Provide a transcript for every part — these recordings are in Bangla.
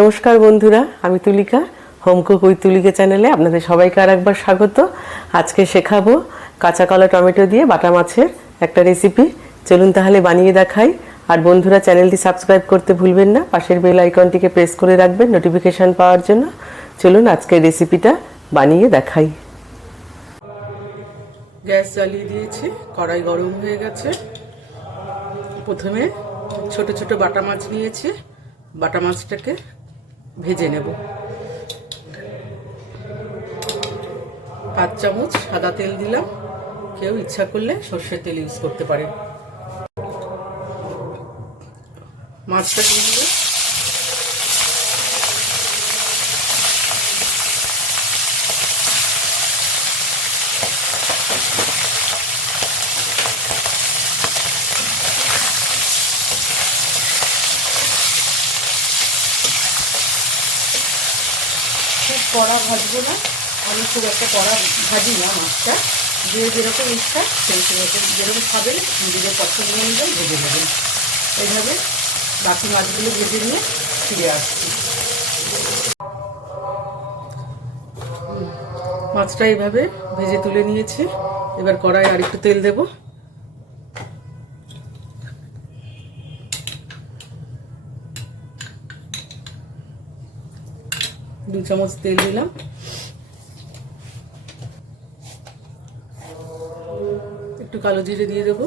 নমস্কার বন্ধুরা, আমি তুলিকা। হোম কুক উইথ তুলিকা চ্যানেলে আপনাদের সবাইকে আর একবার স্বাগত। আজকে শেখাবো কাঁচা কলা টমেটো দিয়ে বাটা মাছের একটা রেসিপি। চলুন তাহলে বানিয়ে দেখাই। আর বন্ধুরা, চ্যানেলটি সাবস্ক্রাইব করতে ভুলবেন না, পাশের বেল আইকনটিকে প্রেস করে রাখবেন নোটিফিকেশান পাওয়ার জন্য। চলুন আজকের রেসিপিটা বানিয়ে দেখাই। গ্যাস জ্বালিয়ে দিয়েছি, কড়াই গরম হয়ে গেছে। প্রথমে ছোট ছোট বাটা মাছ নিয়েছি, বাটা মাছটাকে ভেজে নেব। 5 চামচ সাদা তেল দিলাম, কেউ ইচ্ছা করলে সর্ষের তেল ইউজ করতে পারে। মাছটা দিয়ে দেব। খুব কড়া ভাজবো না, আমি খুব একটা কড়া ভাজি না মাছটা। যে যেরকম ইচ্ছা সেই সেরকম, যেরকম খাবেন নিজেদের পছন্দ অনুযায়ী ভেজে নেবেন। এইভাবে বাকি মাছগুলো ভেজে নিয়ে ফিরে আসছি। মাছটা এইভাবে ভেজে তুলে নিয়েছি। এবার কড়াই আর একটু তেল দেব। দু চামচ তেল দিলাম। একটু কালো জিরে দিয়ে দেবো।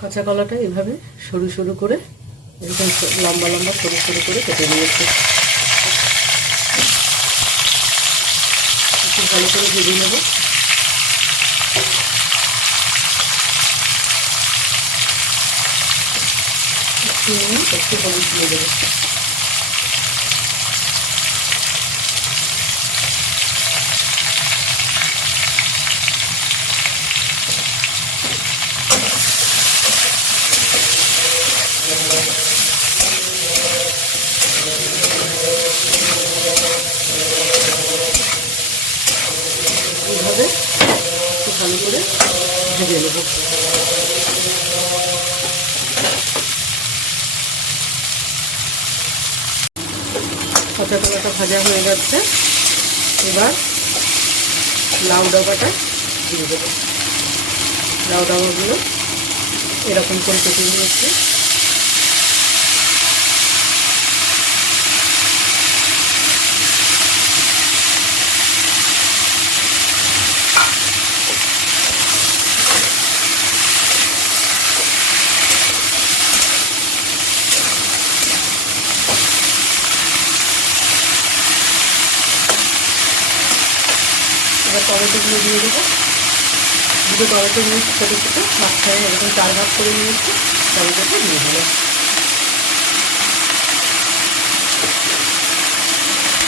কাঁচা কলাটা এভাবে সরু সরু করে, এরকম লম্বা লম্বা সরু সরু করে কেটে নিয়েছি। একটু ভালো করে ভেজে নেব। একটু হলুদ দিয়ে দেবো। এইভাবে একটু ভালো করে ভেজে নেব। কাঁচা কলাটা ভাজা হয়ে যাচ্ছে। এবার লাউ ডাবাটা দিয়ে দেবো। লাউ ডাবাগুলো এরকম করে কেটে নিয়েছি। এবার টমেটোগুলো দিয়ে দেবো। দুটো টমেটো নিয়েছি ছোটো ছোটো, মাঝখানে এরকম 4 ভাগ করে নিয়েছি। টমেটোটা দিয়ে দেবো।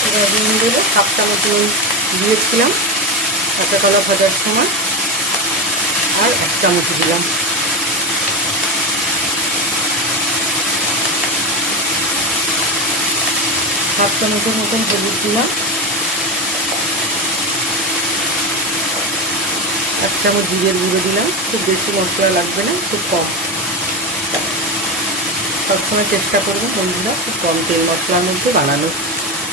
এবার দিয়ে দেবো 1/2 চামচ নুন দিয়েছিলাম কাঁচা কলা ভাজার সময়, আর 1 চামচ দিলাম। হাফ চামচের মতন হলুদ দিলাম। 1 চামচ জিরের গুঁড়ো দিলাম। খুব বেশি মশলা লাগবে না, খুব কম। সবসময় চেষ্টা করবো বন্ধুরা খুব কম তেল মশলার মধ্যে বানানো।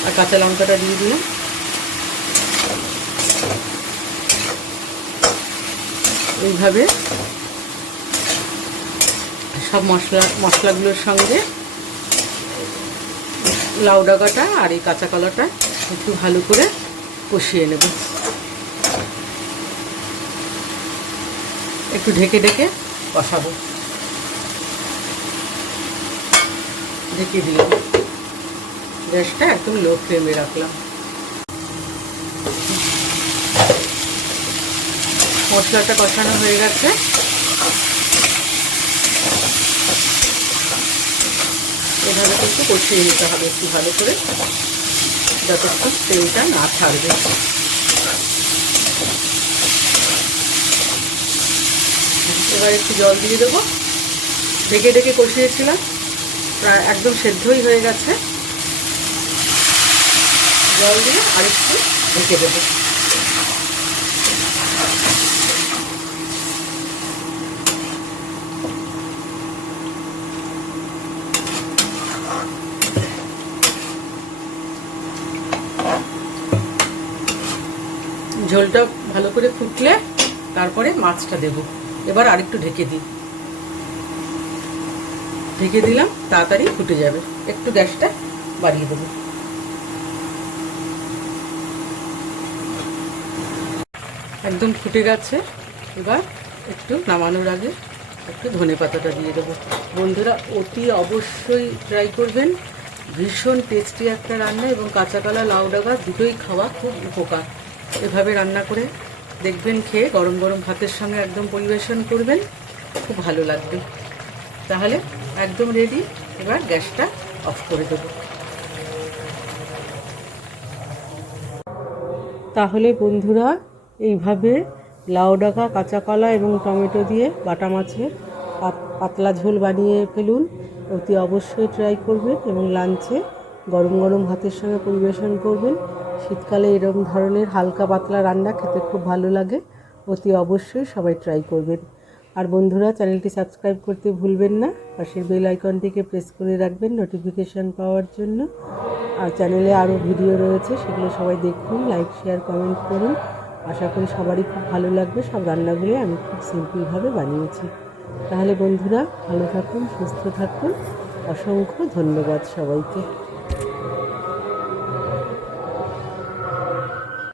আর কাঁচা লঙ্কাটা দিয়ে দিলাম। এইভাবে সব মশলাগুলোর সঙ্গে লাউ ডাগাটা আর এই কাঁচা কলাটা একটু ভালো করে কষিয়ে নেব। একটু ঢেকে ঢেকে কষাবো। ঢেকে দিলাম, গ্যাসটা একদম লো ফ্লেমে রাখলাম। মশলাটা কষানো হয়ে গেছে। এভাবে কিন্তু কষিয়ে নিতে হবে একটু ভালো করে, যতক্ষণ তেলটা না ছাড়বে। এবার একটু জল দিয়ে দেবো। ঢেকে ঢেকে কষিয়েছিলাম, প্রায় একদম সেদ্ধই হয়ে গেছে। জল দিয়ে আরেকটু ঢেকে দেবো। ঝোলটা ভালো করে ফুটলে তারপরে মাছটা দেব। এবার আরেকটু ঢেকে দিই, ঢেকে দিলাম, তাড়াতাড়ি ফুটে যাবে। একটু গ্যাসটা বাড়িয়ে দেবো। একদম ফুটে গেছে। এবার একটু নামানোর আগে একটু ধনেপাতাটা দিয়ে দেবো। বন্ধুরা অতি অবশ্যই ট্রাই করবেন, ভীষণ টেস্টি একটা রান্না, এবং কাঁচা কলা লাউ ডাগা দুটোই খাওয়া খুব উপকার। এভাবে রান্না করে দেখবেন, খেয়ে গরম গরম ভাতের সঙ্গে একদম পরিবেশন করবেন, খুব ভালো লাগবে। তাহলে একদম রেডি। এবার গ্যাসটা অফ করে দেবো। তাহলে বন্ধুরা এইভাবে লাউ ডাঁটা, কাঁচা কলা এবং টমেটো দিয়ে বাটা মাছের পাতলা ঝোল বানিয়ে ফেলুন। অতি অবশ্যই ট্রাই করবেন এবং লাঞ্চে গরম গরম ভাতের সঙ্গে পরিবেশন করবেন। শীতকালে এরকম ধরনের হালকা পাতলা রান্না খেতে খুব ভালো লাগে। অতি অবশ্যই সবাই ট্রাই করবেন। আর বন্ধুরা চ্যানেলটি সাবস্ক্রাইব করতে ভুলবেন না, পাশের বেল আইকনটিকে প্রেস করে রাখবেন নোটিফিকেশান পাওয়ার জন্য। আর চ্যানেলে আরও ভিডিও রয়েছে, সেগুলো সবাই দেখুন, লাইক শেয়ার কমেন্ট করুন। আশা করি সবারই খুব ভালো লাগবে। সব রান্নাগুলোই আমি খুব সিম্পলভাবে বানিয়েছি। তাহলে বন্ধুরা ভালো থাকুন, সুস্থ থাকুন। অসংখ্য ধন্যবাদ সবাইকে।